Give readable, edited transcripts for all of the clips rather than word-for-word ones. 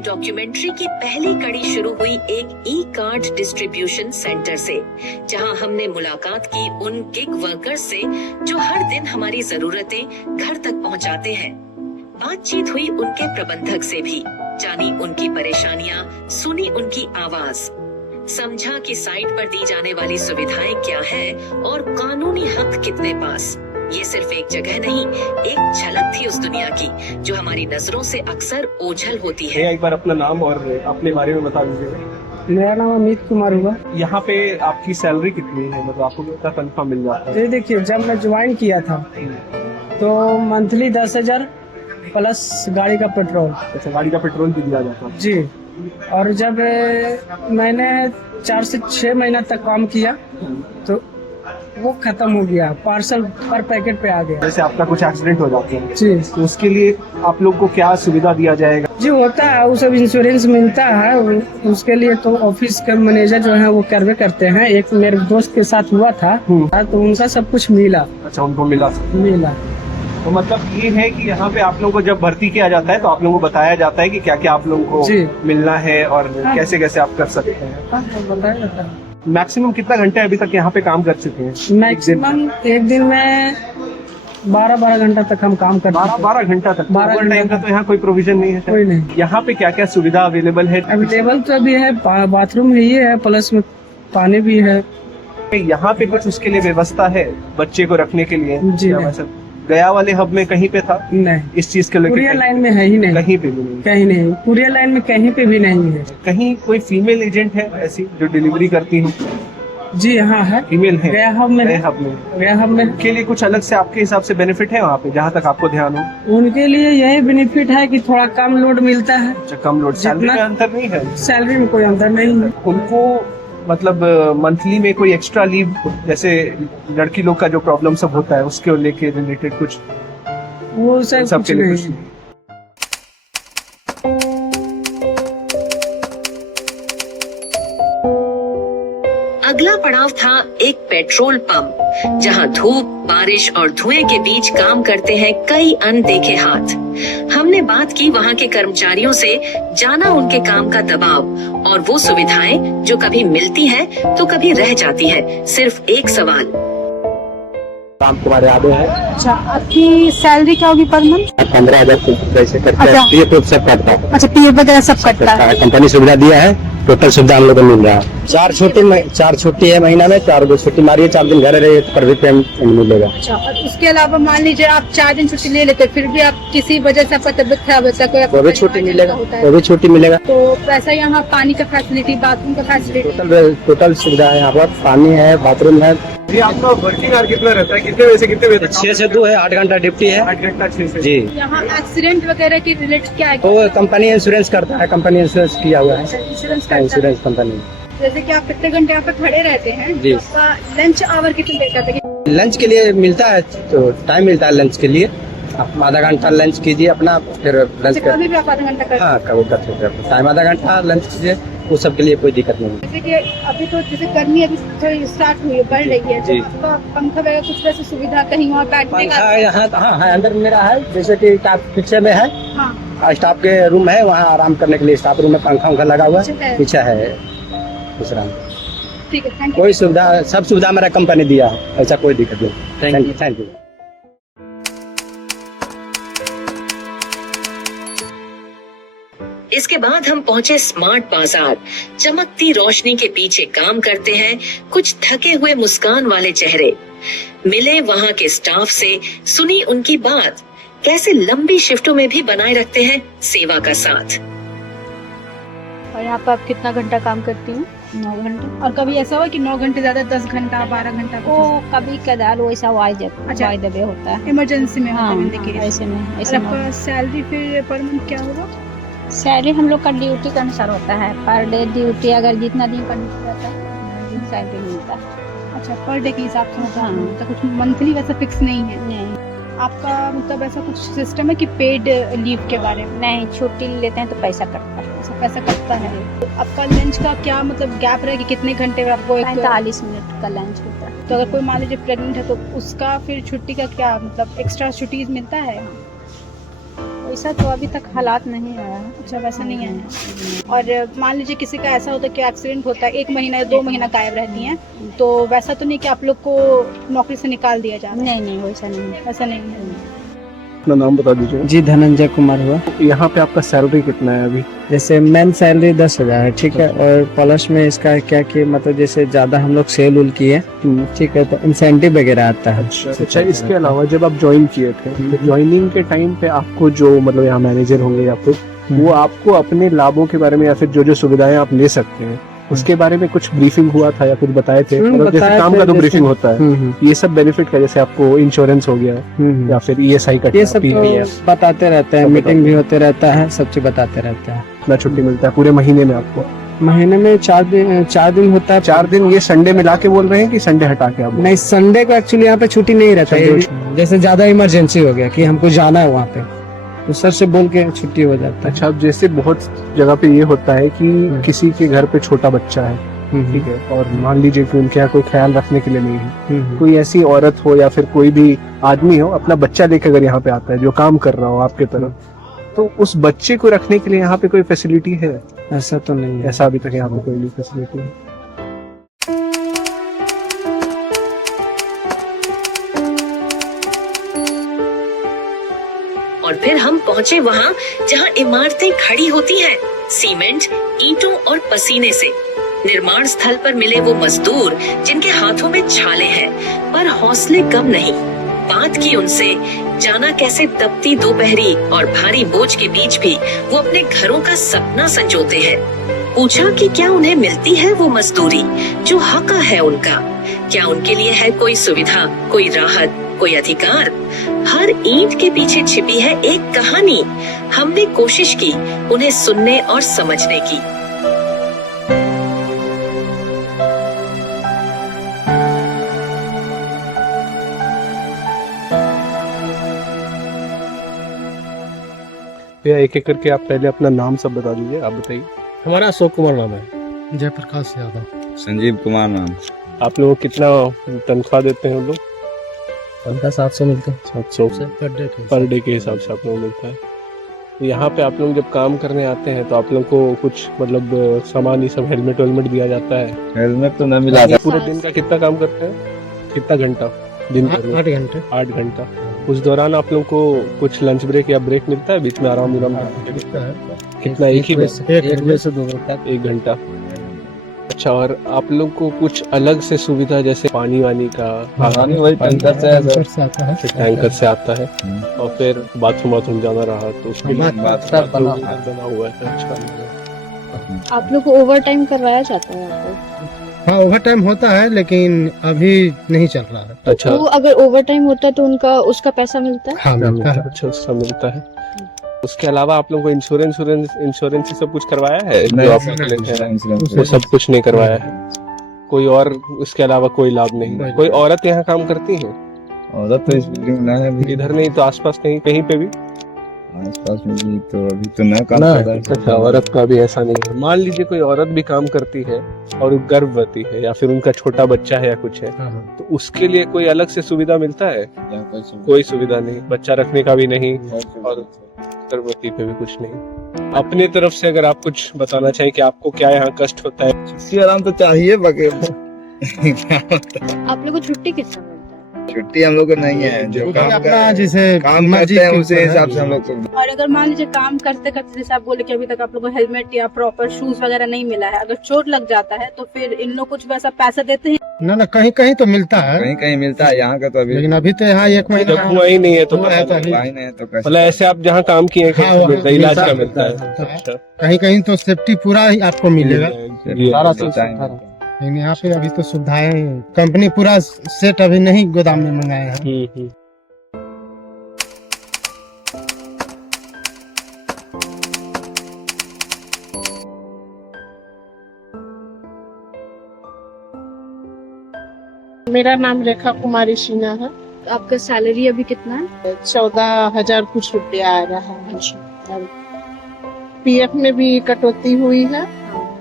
Documentary की पहली कड़ी शुरू हुई एक ई कार्ड डिस्ट्रीब्यूशन सेंटर से, जहां हमने मुलाकात की उन गिग वर्कर्स से जो हर दिन हमारी जरूरतें घर तक पहुंचाते हैं। बातचीत हुई उनके प्रबंधक से भी, जानी उनकी परेशानियां, सुनी उनकी आवाज, समझा कि साइट पर दी जाने वाली सुविधाएं क्या है और कानूनी हक कितने पास। ये सिर्फ एक जगह नहीं, एक झलक थी उस दुनिया की जो हमारी नजरों से अक्सर ओझल होती है। एक बार अपना नाम और अपने बारे में बता दीजिएगा। मेरा नाम अमित कुमार हुआ। यहाँ पे आपकी सैलरी कितनी है, मतलब आपको कितना तनख्वाह मिल जाता है? ये देखिए, जब मैं ज्वाइन किया था तो मंथली 10,000 प्लस गाड़ी का पेट्रोल। अच्छा, गाड़ी का पेट्रोल भी दिया जाता है? जी। और जब मैंने 4 से 6 महीना तक काम किया तो वो खत्म हो गया, पार्सल पर पैकेट पे आ गया। जैसे आपका कुछ एक्सीडेंट हो जाता है जी, तो उसके लिए आप लोग को क्या सुविधा दिया जाएगा? जी होता है, वो सब इंश्योरेंस मिलता है। उसके लिए तो ऑफिस के मैनेजर जो है वो करवे करते हैं। एक मेरे दोस्त के साथ हुआ था तो उनका सब कुछ मिला। अच्छा, उनको मिला। तो मतलब ये है कि यहाँ पे आप लोगों को जब भर्ती किया जाता है तो आप लोगों को बताया जाता है कि क्या क्या आप लोगों को मिलना है और कैसे कैसे आप कर सकते हैं। बताया जाता है। मैक्सिमम कितना घंटे अभी तक यहाँ पे काम कर चुके हैं? मैक्सिमम एक दिन में 12 घंटा तक हम काम करते हैं। 12 घंटा तक? 12 टाइम का तो यहाँ कोई प्रोविजन नहीं है? कोई नहीं। यहाँ पे क्या क्या सुविधा अवेलेबल है? अवेलेबल तो अभी है, बाथरूम ही है, प्लस में पानी भी है। यहाँ पे कुछ उसके लिए व्यवस्था है बच्चे को रखने के लिए? जी वैसे गया वाले हब में कहीं पे था? नहीं, इस चीज के लिए कुरियर लाइन में है ही नहीं, कहीं पे भी नहीं। कहीं नहीं, कुरियर लाइन में कहीं पे भी नहीं है। कहीं कोई फीमेल एजेंट है ऐसी जो डिलीवरी करती है? जी हाँ है, फीमेल है। गया हब में, गया हब में के लिए कुछ अलग से आपके हिसाब से बेनिफिट है वहाँ पे, जहाँ तक आपको ध्यान हो? उनके लिए यही बेनिफिट है कि थोड़ा कम लोड मिलता है। अच्छा, कम लोड। सैलरी में अंतर नहीं है? सैलरी में कोई अंतर नहीं है। उनको मतलब मंथली में कोई एक्स्ट्रा लीव, जैसे लड़की लोग का जो प्रॉब्लम सब होता है उसके लेके रिलेटेड कुछ वो सब कुछ नहीं। अगला पड़ाव था एक पेट्रोल पंप, जहां धूप, बारिश और धुएं के बीच काम करते हैं कई अनदेखे हाथ। हमने बात की वहां के कर्मचारियों से, जाना उनके काम का दबाव और वो सुविधाएं जो कभी मिलती हैं तो कभी रह जाती हैं। सिर्फ एक सवाल, राम कुमार यादव है। अच्छा, आपकी सैलरी क्या होगी पर मंथ? 15,000 कैसे करते हैं? अच्छा। पीएफ तो सब कटता है। अच्छा, पीएफ वगैरह सब कटता है। कंपनी सुविधा दिया है, टोटल सुविधा हम लोग को मिल रहा है। 4 छुट्टी है महीना में, 4 छुट्टी मारिए, 4 दिन घर रहिए पर भी पेमेंट मिलेगा। अच्छा, और उसके अलावा मान लीजिए आप 4 दिन छुट्टी ले लेते, फिर भी आप किसी वजह से आपका तबीयत खराब होता है, वो भी छुट्टी मिलेगा, वो भी छुट्टी मिलेगा। तो वैसा यहाँ पानी का फैसिलिटी, बाथरूम का फैसिलिटी, टोटल सुविधा है यहाँ पर। पानी है, बाथरूम है। जी, आपका वर्किंग आवर कितना रहता है? कितने बजे से कितने बजे तक? 6 से 2 है, 8 घंटा ड्यूटी है। 8 घंटा 6 से। जी। यहाँ एक्सीडेंट वगैरह की रिलेटेड क्या है? वो कंपनी इंश्योरेंस करता है, कंपनी इंश्योरेंस किया हुआ है, इंश्योरेंस कंपनी। जैसे कि आप कितने घंटे यहाँ पे खड़े रहते हैं, जी। तो आपका लंच आवर कितने देर का है? लंच के लिए मिलता है, तो टाइम मिलता है लंच के लिए। आप आधा घंटा लंच कीजिए अपना, फिर लंच कर। कभी भी आप आधा घंटा करते हैं? हाँ, कब कर सकते हैं, टाइम आधा घंटा लंच कीजिए, वो सब के लिए कोई दिक्कत नहीं है। जैसे कि अभी तो जैसे गर्मी अभी थोड़ी स्टार्ट हुई है, बढ़ रही है, जी। तो पंखा वगैरह कुछ वैसे सुविधा कहीं वहाँ बैठने का? पंखा यहाँ, हाँ है, अंदर मेरा है, जैसे कि पीछे में है, हाँ, स्टाफ के रूम है, वहाँ आराम करने के लिए स्टाफ रूम में पंखा लगा हुआ है, पीछे है दूसरा। ठीक है, थैंक यू। कोई सुविधा, सब सुविधा मेरा कंपनी दिया है, ऐसा कोई दिक्कत नहीं। Thank you. इसके बाद हम पहुंचे स्मार्ट बाजार। चमकती रोशनी के पीछे काम करते हैं कुछ थके हुए मुस्कान वाले चेहरे। मिले वहां के स्टाफ से, सुनी उनकी बात, कैसे लंबी शिफ्टों में भी बनाए रखते हैं सेवा का साथ। और यहाँ पे आप कितना घंटा काम करती हैं? 9 घंटे। और कभी ऐसा हुआ कि 9 घंटे ज्यादा 10 घंटा 12 घंटा वो कभी कदार वैसा अच्छा। वायदे होता है। इमरजेंसी में हाँ, होता है, ऐसे में और ऐसे आपका सैलरी फिर पर मंथ क्या होगा? सैलरी हम लोग का ड्यूटी के अनुसार होता है, पर डे ड्यूटी अगर जितना दिन का ड्यूटी रहता है दिन सैलरी मिलता है। अच्छा, पर डे के हिसाब से होता है। हाँ। तो कुछ मंथली वैसा फिक्स नहीं है? नहीं आपका मतलब ऐसा कुछ सिस्टम है कि पेड लीव के बारे में? नहीं, छुट्टी लेते हैं तो पैसा कटता है। ऐसा पैसा कटता है? तो आपका लंच का क्या मतलब गैप रहेगा, कितने घंटे में आपको? 45 मिनट का लंच होता है। तो अगर कोई मान लीजिए प्रेग्नेंट है तो उसका फिर छुट्टी का क्या मतलब एक्स्ट्रा छुट्टी मिलता है? वैसा तो अभी तक हालात नहीं आया। अच्छा, वैसा नहीं आया। और मान लीजिए किसी का ऐसा होता है कि एक्सीडेंट होता है, 1 महीना या 2 महीना गायब रहती हैं, तो वैसा तो नहीं कि आप लोग को नौकरी से निकाल दिया जाए? नहीं नहीं, वैसा नहीं है। ऐसा नहीं है। अपना नाम बता दीजिए। जी धनंजय कुमार हुआ। यहाँ पे आपका सैलरी कितना है अभी? जैसे मेन सैलरी 10,000 है, ठीक है। और प्लस में इसका क्या कि मतलब जैसे ज्यादा हम लोग सेल उल किए, ठीक है, तो इंसेंटिव वगैरह आता है। अच्छा, इसके अलावा जब आप ज्वाइन किए थे तो ज्वाइनिंग के टाइम पे आपको जो मतलब यहाँ मैनेजर होंगे या फिर वो आपको अपने लाभों के बारे में या फिर जो जो सुविधाएं आप ले सकते हैं उसके बारे में कुछ ब्रीफिंग हुआ था या कुछ बताए थे? मतलब जैसे काम का तो ब्रीफिंग होता है, ये सब बेनिफिट का, जैसे आपको इंश्योरेंस हो गया या फिर ESI का, ये सब तो बताते रहते हैं, मीटिंग भी होते रहता है, सब चीज बताते रहते हैं। कितना छुट्टी मिलता है पूरे महीने में आपको? महीने में 4 दिन होता है। 4 दिन ये संडे मिला के बोल रहे हैं कि संडे हटा के? आप नहीं, संडे को एक्चुअली यहाँ पे छुट्टी नहीं रहता है। जैसे ज्यादा इमरजेंसी हो गया कि हमको जाना है वहाँ पे, तो सर से बोल के छुट्टी हो जाता है। अच्छा, अब जैसे बहुत जगह पे ये होता है कि किसी के घर पे छोटा बच्चा है, ठीक है, और मान लीजिए कि उनके यहाँ कोई ख्याल रखने के लिए नहीं है, कोई ऐसी औरत हो या फिर कोई भी आदमी हो अपना बच्चा लेकर अगर यहाँ पे आता है जो काम कर रहा हो आपके तरफ, तो उस बच्चे को रखने के लिए यहाँ पे कोई फैसिलिटी है? ऐसा तो नहीं है। ऐसा अभी तक यहाँ पे कोई भी फैसिलिटी है? और फिर हम पहुँचे वहाँ जहाँ इमारतें खड़ी होती हैं, सीमेंट, ईंटों और पसीने से। निर्माण स्थल पर मिले वो मजदूर जिनके हाथों में छाले हैं पर हौसले कम नहीं। बात की उनसे, जाना कैसे तपती दोपहरी और भारी बोझ के बीच भी वो अपने घरों का सपना संजोते हैं। पूछा कि क्या उन्हें मिलती है वो मजदूरी जो हक है उनका? क्या उनके लिए है कोई सुविधा, कोई राहत, कोई अधिकार? हर ईंट के पीछे छिपी है एक कहानी। हमने कोशिश की उन्हें सुनने और समझने की। भैया एक एक करके आप पहले अपना नाम सब बता दीजिए। आप बताइए। हमारा अशोक कुमार नाम है। जयप्रकाश यादव। संजीव कुमार नाम। आप लोगों को कितना तनख्वाह देते हैं हम लोग? 700 मिलते हैं। 700 से पर डे के हिसाब से आप लोगों को मिलता है। यहाँ पे आप लोग जब काम करने आते हैं तो आप लोग को कुछ मतलब सामान ये सब हेलमेट वेलमेट दिया जाता है? हेलमेट तो न मिला। पूरे दिन का कितना काम करते हैं? कितना घंटा दिन भर में? 8 घंटे। 8 घंटा। उस दौरान आप लोग को कुछ लंच ब्रेक या ब्रेक मिलता है बीच में? आराम कितना? एक ही एक बजे से 2 बजे तक। 1 घंटा। अच्छा, और आप लोग को कुछ अलग से सुविधा जैसे पानी वानी का? पानी वही टैंकर से आता है। टैंकर से आता है। और फिर बाथरूम वाथरूम जाना रहा तो उसके लिए बाथरूम बना हुआ है। अच्छा, आप लोग को ओवर टाइम करवाया जाता है आपको? हाँ, ओवर टाइम होता है लेकिन अभी नहीं चल रहा है। अच्छा, तो अगर ओवर टाइम होता है तो उनका उसका पैसा मिलता है? हाँ, मिलता है। अच्छा, उसका मिलता है। उसके अलावा आप लोगों को इंश्योरेंस सब कुछ करवाया है? नहीं, जो आप लोग लेते हैं वो सब कुछ नहीं करवाया है। कोई और उसके अलावा कोई लाभ नहीं? कोई औरत यहाँ काम करती है? औरत तो इस बिल्डिंग में है भी। इधर नहीं तो आसपास कहीं पे भी? आसपास में भी तो अभी तो न काम कर रहा है। अच्छा, औरत का भी ऐसा नहीं है। मान लीजिए कोई औरत भी काम करती है और वो गर्भवती है या फिर उनका छोटा बच्चा है या कुछ है, तो उसके लिए कोई अलग से सुविधा मिलता है? कोई सुविधा नहीं, बच्चा रखने का भी नहीं और गर्भवती पे भी कुछ नहीं। अपने तरफ से अगर आप कुछ बताना चाहें कि आपको क्या यहाँ कष्ट होता है? छुट्टी आराम तो चाहिए बाकी आप लोग को छुट्टी किस समय मिलता है? छुट्टी हम लोग को नहीं है। जो काम अपना जैसे काम करते हैं उसी हिसाब से हम लोग को। और अगर मान लीजिए काम करते करते जैसे आप बोले कि अभी तक आप लोग को हेलमेट या प्रॉपर शूज वगैरह नहीं मिला है, अगर चोट लग जाता है तो फिर इन लोग कुछ वैसा पैसा देते हैं? ना कहीं कहीं तो मिलता है, कहीं कहीं मिलता है। यहाँ का तो अभी लेकिन अभी तो यहाँ 1 महीना जब हुआ ही नहीं है तो हुआ है तो अभी। भाई नहीं है तो कैसे? मतलब ऐसे आप जहाँ काम किए हाँ, वहाँ मिलता है, इलाज का मिलता मिलता है। है? अच्छा, कहीं कहीं तो सेफ्टी पूरा ही आपको मिलेगा, सारा लेकिन यहाँ पे अभी तो सुविधाएं कंपनी पूरा सेट अभी नहीं गोदाम में मंगाए हैं। मेरा नाम रेखा कुमारी सिन्हा है। आपका सैलरी अभी कितना है? 14,000 कुछ रुपया आ रहा है। पीएफ में भी कटौती हुई है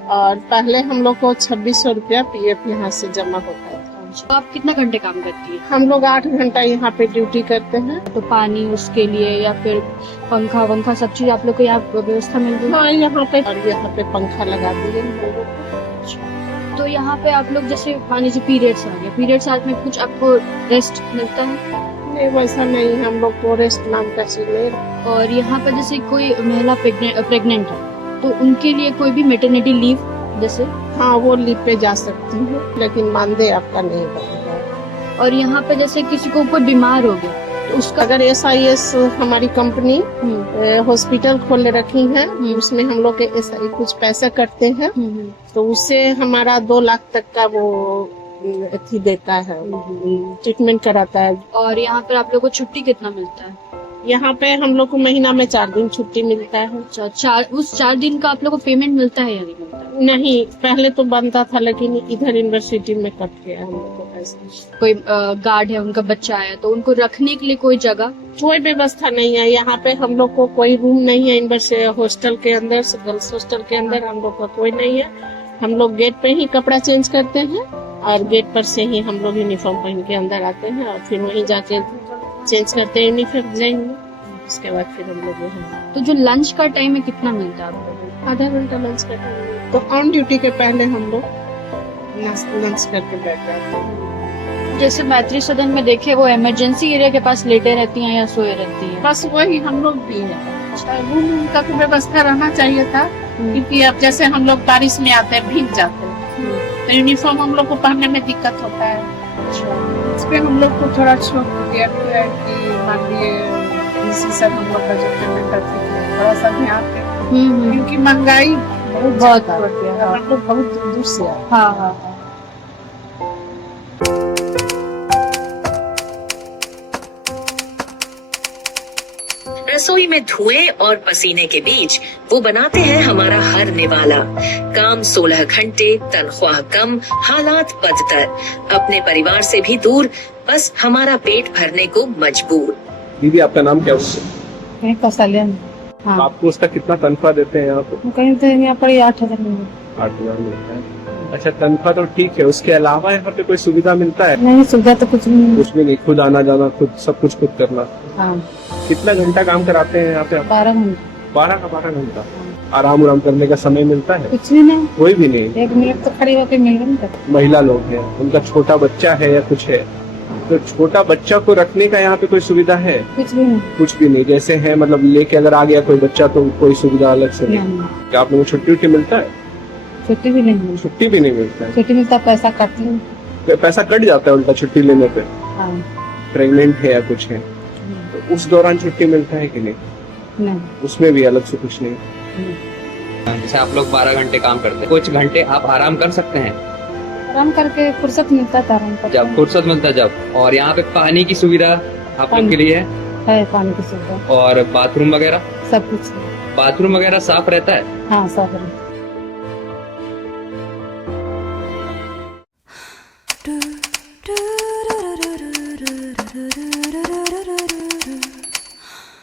और पहले हम लोग को 2600 रुपया पीएफ यहाँ से जमा होता था। तो आप कितना घंटे काम करती है? हम लोग 8 घंटा यहाँ पे ड्यूटी करते हैं। तो पानी उसके लिए या फिर पंखा वंखा सब चीज आप लोग को यहाँ व्यवस्था मिल रही है? हाँ, यहाँ पे पंखा लगा दिए हम लोगों को। तो यहाँ पे आप लोग जैसे मान लीजिए पीरियड्स आ गए, पीरियड्स आज में कुछ आपको रेस्ट मिलता है? नहीं, वैसा नहीं, हम लोग को रेस्ट नाम का चीज नहीं। और यहाँ पर जैसे कोई महिला प्रेग्नेंट है तो उनके लिए कोई भी मैटरनिटी लीव जैसे? हाँ, वो लीव पे जा सकती है, लेकिन मानदेय आपका नहीं बनेगा। और यहाँ पे जैसे किसी को कोई बीमार हो गया तो उसका अगर SIS हमारी कंपनी हॉस्पिटल खोल रखी है, उसमें हम लोग के SI कुछ पैसा करते हैं, तो उससे हमारा 2 लाख तक का वो अथी देता है, ट्रीटमेंट कराता है। और यहाँ पर आप लोग को छुट्टी कितना मिलता है? यहाँ पे हम लोग को महीना में 4 दिन छुट्टी मिलता है। उस 4 दिन का आप लोग को पेमेंट मिलता है या नहीं मिलता है? नहीं, पहले तो बनता था, लेकिन इधर यूनिवर्सिटी में कट गया हम लोग को पैसा। कोई गार्ड है, उनका बच्चा आया तो उनको रखने के लिए कोई जगह? कोई व्यवस्था नहीं है यहाँ पे। हम लोग को कोई रूम नहीं है यूनिवर्सिटी हॉस्टल के अंदर, गर्ल्स हॉस्टल के अंदर हम लोग का कोई नहीं है। हम लोग गेट पे ही कपड़ा चेंज करते हैं और गेट पर से ही हम लोग यूनिफॉर्म पहन के अंदर आते हैं और फिर वहीं जाके चेंज करते हैं यूनिफॉर्म जाएंगे, उसके बाद फिर हम लोग यहाँ। तो जो लंच का टाइम है कितना मिलता है आपको? आधा घंटा लंच का टाइम। तो ऑन ड्यूटी के पहले हम लोग लंच करके बैठ जाते हैं। जैसे मैत्री सदन में देखे वो इमरजेंसी एरिया के पास लेटे रहती हैं या सोए रहती हैं? बस वही हम लोग भी है। रूम का तो व्यवस्था रहना चाहिए था, क्योंकि अब जैसे हम लोग बारिश में आते हैं, भीग जाते हैं, तो यूनिफॉर्म हम लोग को पहनने में दिक्कत होता है। इस पे हम लोग को थोड़ा छूट दिया है कि मान लिए इसी सब हम लोग का जो पेमेंट है थोड़ा सा ध्यान दें, क्योंकि महंगाई बहुत होती है, हम लोग बहुत दूर से आए। हाँ। रसोई में धुएं और पसीने के बीच वो बनाते हैं हमारा हर निवाला। काम 16 घंटे, तनख्वाह कम, हालात बदतर, अपने परिवार से भी दूर, बस हमारा पेट भरने को मजबूर। दीदी आपका नाम क्या है? कौशल्या। हाँ। आपको उसका कितना तनख्वाह देते हैं यहाँ पे? कहीं तो यहाँ पर 8,000 मिलता 8,000 मिलता है। अच्छा, तनख्वाह तो ठीक है, उसके अलावा यहाँ पे कोई सुविधा मिलता है? नहीं, सुविधा तो कुछ नहीं। कुछ भी नहीं, खुद आना जाना, खुद सब कुछ खुद करना। हाँ। कितना घंटा काम कराते हैं यहाँ पे? 12 घंटा। 12 का 12 घंटा। आराम उराम करने का समय मिलता है? कुछ भी नहीं, कोई भी नहीं। 1 मिनट तो खड़ी होकर मिल रही। महिला लोग हैं, उनका छोटा बच्चा है या कुछ है, तो छोटा बच्चा को रखने का यहाँ पे कोई सुविधा है? कुछ भी नहीं। कुछ भी नहीं। जैसे है मतलब लेके अगर आ गया कोई बच्चा तो कोई सुविधा अलग से नहीं। क्या आप लोगों को छुट्टी उट्टी मिलता है? छुट्टी भी नहीं। छुट्टी भी नहीं मिलता है? छुट्टी मिलता, पैसा काटती हूँ। पैसा कट जाता है उल्टा छुट्टी लेने पे? हाँ। प्रेग्नेंट है या कुछ है तो उस दौरान छुट्टी मिलता है कि नहीं? नहीं, उसमें भी अलग से कुछ नहीं। जैसे आप लोग 12 घंटे काम करते हैं, कुछ घंटे आप आराम कर सकते हैं? आराम करके फुर्सत मिलता था आराम करके। जब फुर्सत मिलता जब। और यहाँ पे पानी की सुविधा आप लोग के लिए है? पानी की सुविधा और बाथरूम वगैरह सब कुछ। बाथरूम वगैरह साफ रहता है? हाँ, साफ रहता है।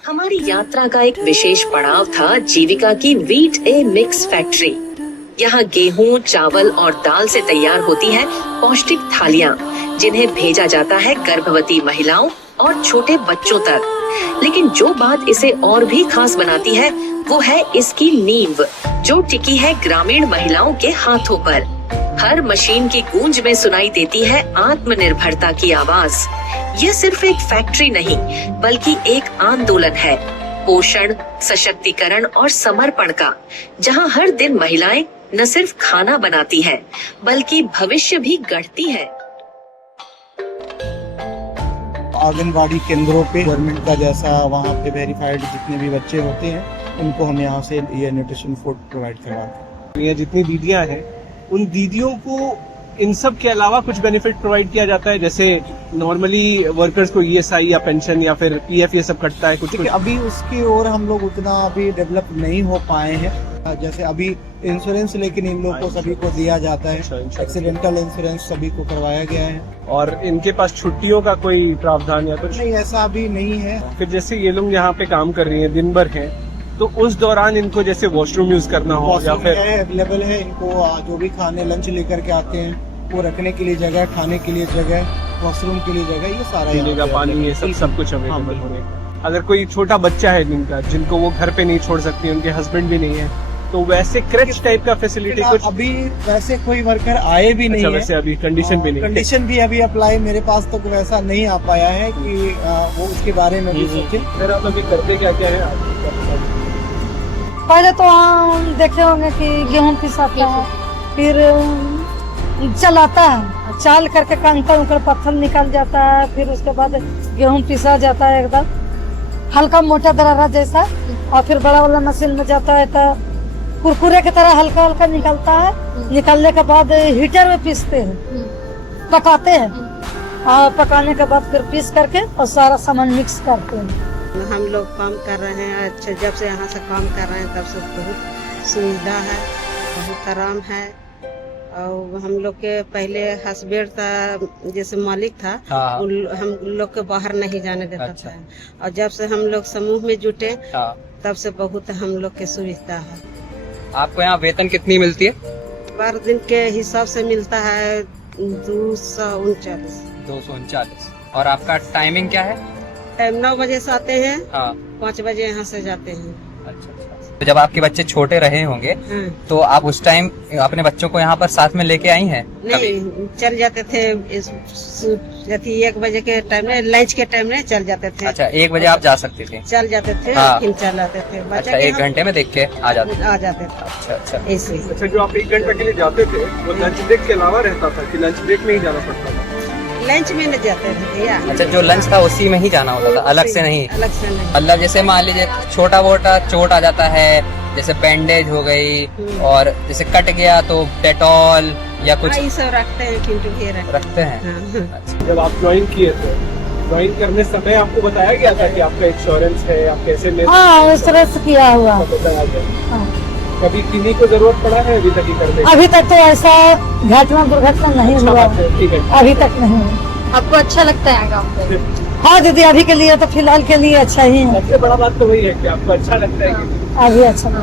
हमारी यात्रा का एक विशेष पड़ाव था जीविका की व्हीट ए मिक्स फैक्ट्री। यहाँ गेहूं, चावल और दाल से तैयार होती हैं पौष्टिक थालियाँ, जिन्हें भेजा जाता है गर्भवती महिलाओं और छोटे बच्चों तक। लेकिन जो बात इसे और भी खास बनाती है वो है इसकी नींव, जो टिकी है ग्रामीण महिलाओं के हाथों पर। हर मशीन की गूंज में सुनाई देती है आत्मनिर्भरता की आवाज। यह सिर्फ एक फैक्ट्री नहीं, बल्कि एक आंदोलन है, पोषण, सशक्तिकरण और समर्पण का, जहां हर दिन महिलाएं न सिर्फ खाना बनाती हैं, बल्कि भविष्य भी गढ़ती हैं। आंगनबाड़ी केंद्रों पे गवर्नमेंट का जैसा वहाँ पे वेरीफाइड जितने भी बच्चे होते हैं उनको हम यहाँ से ये न्यूट्रिशन फूड प्रोवाइड करवाते हैं। ये जितनी दीदियाँ हैं उन दीदियों को इन सब के अलावा कुछ बेनिफिट प्रोवाइड किया जाता है? जैसे नॉर्मली वर्कर्स को ESI या पेंशन या फिर PF ये सब कटता है कुछ? अभी उसकी ओर हम लोग उतना अभी डेवलप नहीं हो पाए हैं। जैसे अभी इंश्योरेंस लेकिन इन लोगों को सभी को दिया जाता है, एक्सीडेंटल इंश्योरेंस सभी को करवाया गया है। और इनके पास छुट्टियों का कोई प्रावधान या कुछ? नहीं, ऐसा अभी नहीं है। फिर जैसे ये लोग यहाँ पे काम कर रही हैं, दिन भर हैं, तो उस दौरान इनको जैसे वॉशरूम यूज करना हो या फिर अवेलेबल है, इनको जो भी खाने लंच लेकर के आते हैं वो रखने के लिए जगह, खाने के लिए जगह, वॉशरूम के लिए जगह, ये सारा यहाँ पीने का पे पानी, ये available सब कुछ हाँ, अवेलेबल बिल्कुल। होने का। अगर कोई छोटा बच्चा है जिनको वो घर पे नहीं छोड़ सकती, उनके हस्बैंड भी नहीं है, तो वैसे क्रच टाइप का फैसिलिटी कुछ? अभी वैसे कोई वर्कर आए भी नहीं अच्छा, है। वैसे अभी कंडीशन भी नहीं है। कंडीशन भी अभी अप्लाई मेरे पास तक वैसा नहीं आ पाया है कि वो उसके बारे में भी सोचे। फिर आप अभी करते क्या क्या है? पहले तो हम देखे होंगे कि गेहूं पिसाता है, फिर चलाता है, चाल करके कंकड़ उकड़ पत्थर निकल जाता है, फिर उसके बाद गेहूं पिसा जाता है एकदम हल्का मोटा दरारा जैसा, और फिर बड़ा वाला मशीन में जाता है तो कुरकुरे की तरह हल्का हल्का निकलता है। निकलने के बाद हीटर में पीसते हैं, पकाते हैं, और पकाने के बाद फिर पीस करके और सारा सामान मिक्स करते हैं। हम लोग काम कर रहे हैं, अच्छा जब से यहाँ से काम कर रहे हैं तब से बहुत सुविधा है, बहुत आराम है। और हम लोग के पहले हस्बैंड था, जैसे मालिक था, हम लोग के बाहर नहीं जाने देता था, और जब से हम लोग समूह में जुटे तब से बहुत हम लोग के सुविधा है। आपको यहाँ वेतन कितनी मिलती है? पर दिन के हिसाब से मिलता है 239। 239। और आपका टाइमिंग क्या है? 9 बजे से आते हैं, हाँ। 5 बजे यहाँ से जाते हैं। अच्छा। तो जब आपके बच्चे छोटे रहे होंगे तो आप उस टाइम अपने बच्चों को यहाँ पर साथ में लेके आई हैं? नहीं, चल जाते थे 1 बजे के टाइम में, लंच के टाइम में चल जाते थे। अच्छा, 1 बजे आप जा सकते थे? चल जाते थे, हाँ। लेकिन चल आते थे। अच्छा, 1 घंटे में देख के आ जाते थे? आ जाते थे। अच्छा। ऐसे। अच्छा, जो आप 1 घंटे के लिए जाते थे वो लंच ब्रेक के अलावा रहता था कि लंच ब्रेक में ही जाना पड़ता था? लंच में नहीं जाते थे भैया। अच्छा, जो लंच था उसी में ही जाना होता था, अलग से नहीं? अलग से नहीं। मतलब जैसे मान लीजिए छोटा मोटा चोट आ जाता है, जैसे बैंडेज हो गई, और जैसे कट गया तो डेटॉल या कुछ ये सब रखते हैं, क्योंकि रखते हैं। हाँ। अच्छा। जब आप ज्वाइन किए थे, ज्वाइन करने समय आपको बताया गया था कि आपका इंश्योरेंस है, आप कैसे ले? हाँ, इंश्योरेंस किया हुआ। बताया गया। कभी किन्हीं को जरूरत पड़ा है अभी तक ही करने? अभी तक तो ऐसा घटना दुर्घटना नहीं हुआ, ठीक है, अभी तक नहीं हुआ। आपको अच्छा लगता है गाँव पे? हाँ दीदी, अभी के लिए तो फिलहाल के लिए अच्छा ही है। सबसे बड़ा बात तो वही है कि आपको अच्छा लगता है कि अभी अच्छा लगा।